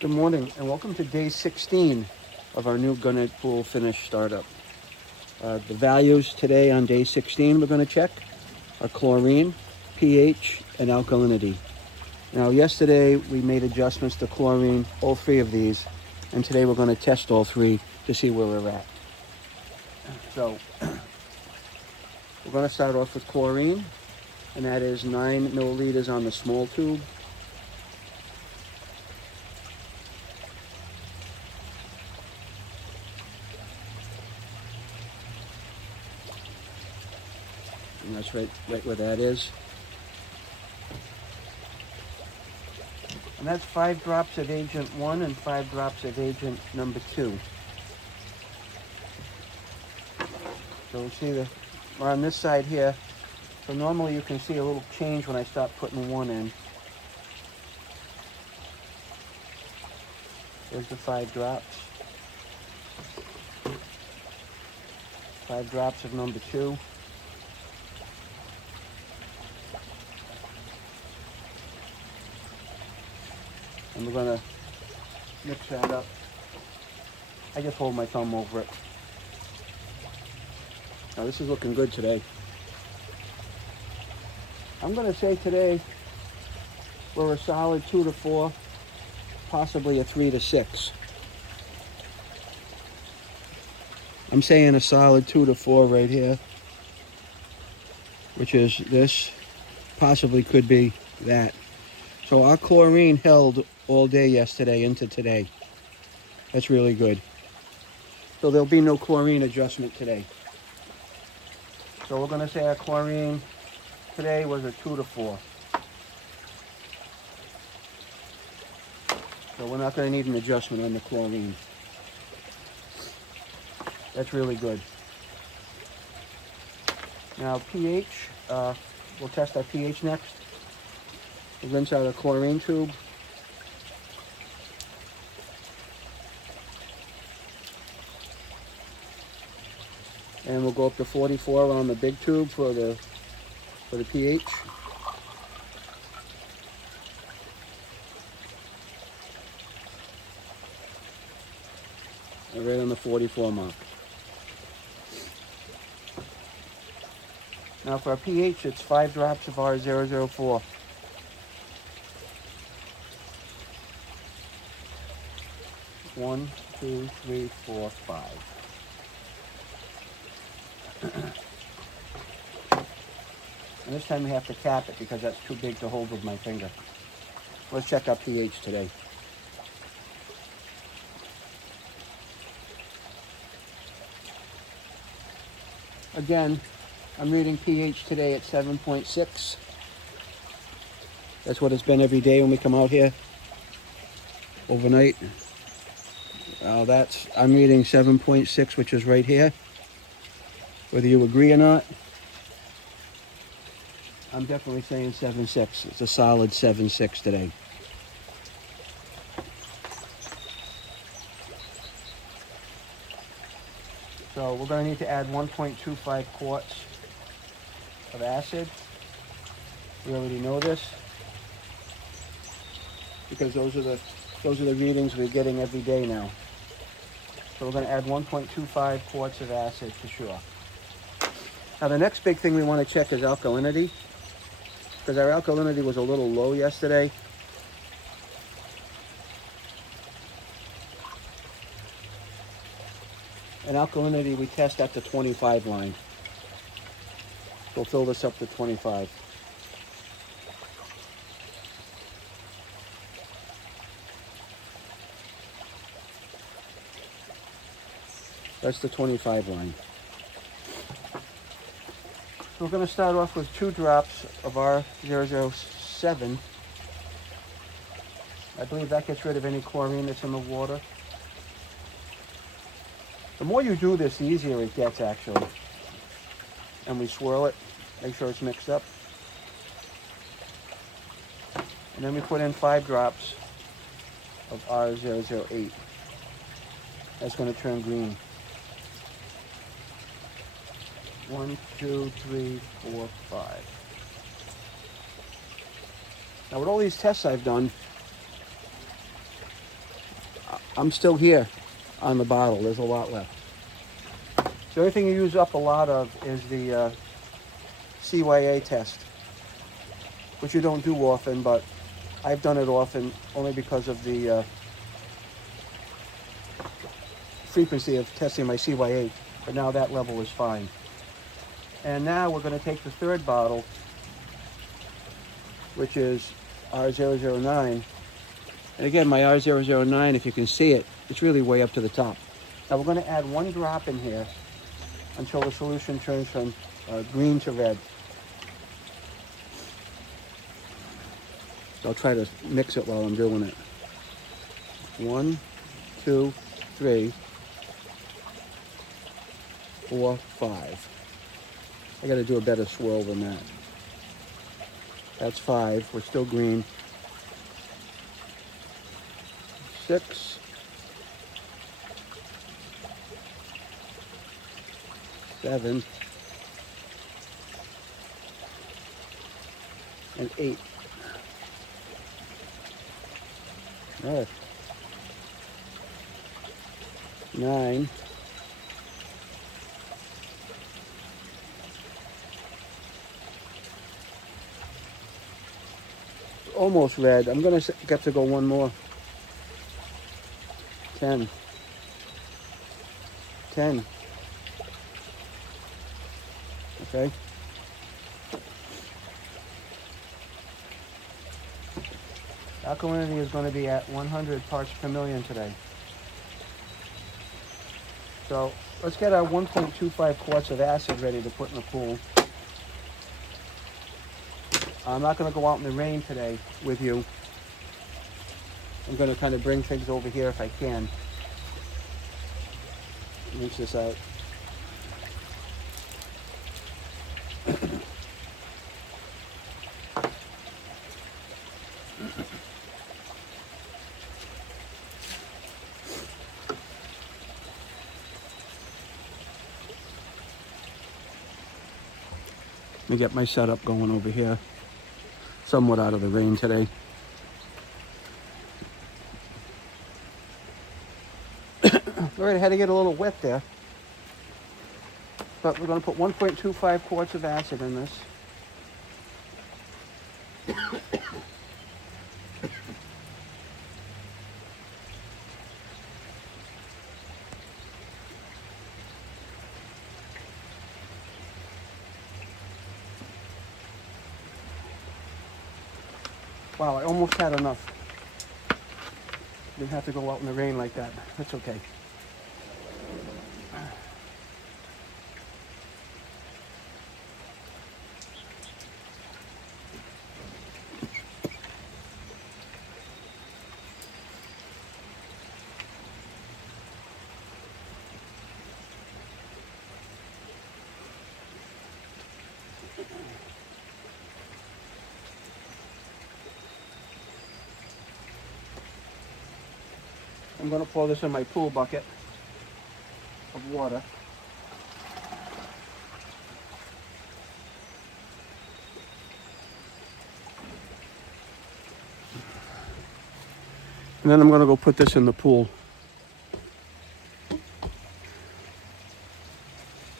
Good morning and welcome to day 16 of our new gunite pool finish startup. The values today on day 16 we're going to check are chlorine, pH, and alkalinity. Now yesterday we made adjustments to chlorine, all three of these, and today we're going to test all three to see where we're at. So we're going to start off with chlorine, and that is 9 milliliters on the small tube. And that's right where that is. And that's 5 drops of agent 1 and 5 drops of agent number 2. So we'll see we're on this side here. So normally you can see a little change when I start putting 1 in. There's the 5 drops. 5 drops of number 2. And we're going to mix that up. I just hold my thumb over it. Now this is looking good today. I'm going to say today we're a solid 2 to 4, possibly a 3 to 6. I'm saying a solid 2 to 4 right here, which is this, possibly could be that. So our chlorine held all day yesterday into today. That's really good. So there'll be no chlorine adjustment today. So we're going to say our chlorine today was a 2 to 4. So we're not going to need an adjustment on the chlorine. That's really good. Now pH, we'll test our pH next. We'll rinse out a chlorine tube. And we'll go up to 44 on the big tube for the pH. And right on the 44 mark. Now for our pH, it's 5 drops of our 004. One, two, three, four, 5. And this time we have to cap it because that's too big to hold with my finger. Let's check our pH today. Again, I'm reading pH today at 7.6. That's what it's been every day when we come out here overnight. I'm reading 7.6, which is right here. Whether you agree or not, I'm definitely saying 7.6. It's a solid 7.6 today. So we're going to need to add 1.25 quarts of acid. We already know this because those are the readings we're getting every day now. So we're going to add 1.25 quarts of acid for sure. Now the next big thing we want to check is alkalinity, because our alkalinity was a little low yesterday. And alkalinity we test at the 25 line. We'll fill this up to 25. That's the 25 line. So we're going to start off with 2 drops of our 007. I believe that gets rid of any chlorine that's in the water. The more you do this, the easier it gets actually. And we swirl it, make sure it's mixed up. And then we put in 5 drops of R008. That's going to turn green. 1, 2, 3, 4, 5. Now with all these tests I've done, I'm still here on the bottle. There's a lot left. The only thing you use up a lot of is the CYA test, which you don't do often, but I've done it often only because of the frequency of testing my CYA, but now that level is fine. And now we're going to take the third bottle, which is R009. And again, my R009, if you can see it, it's really way up to the top. Now we're going to add 1 drop in here until the solution turns from green to red. I'll try to mix it while I'm doing it. 1, 2, 3, 4, 5. I got to do a better swirl than that. That's 5. We're still green. 6. 7. And 8. All right. 9. Almost red. I'm going to get to go 1 more. 10. 10. Okay. Alkalinity is going to be at 100 parts per million today. So let's get our 1.25 quarts of acid ready to put in the pool. I'm not going to go out in the rain today with you. I'm going to kind of bring things over here if I can. Rinse this out. Let me get my setup going over here. Somewhat out of the rain today. All right, I had to get a little wet there. But we're going to put 1.25 quarts of acid in this. Wow, I almost had enough. Didn't have to go out in the rain like that. That's okay. I'm going to pour this in my pool bucket of water. And then I'm going to go put this in the pool.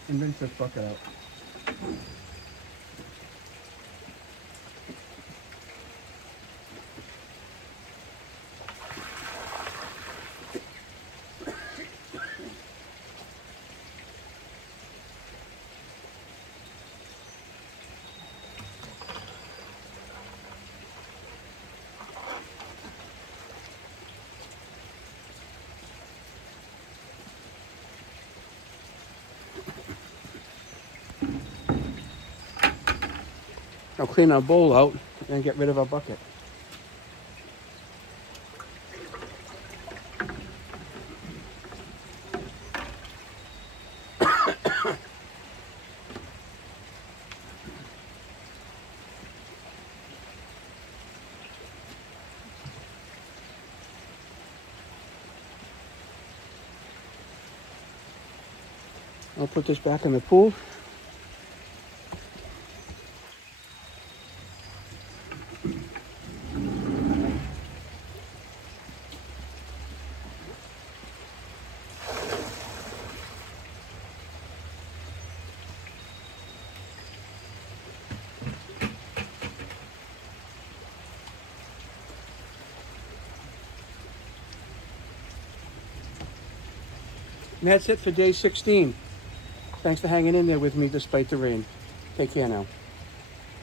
And rinse this bucket out. Now clean our bowl out and get rid of our bucket. I'll put this back in the pool. And that's it for day 16. Thanks for hanging in there with me despite the rain. Take care now.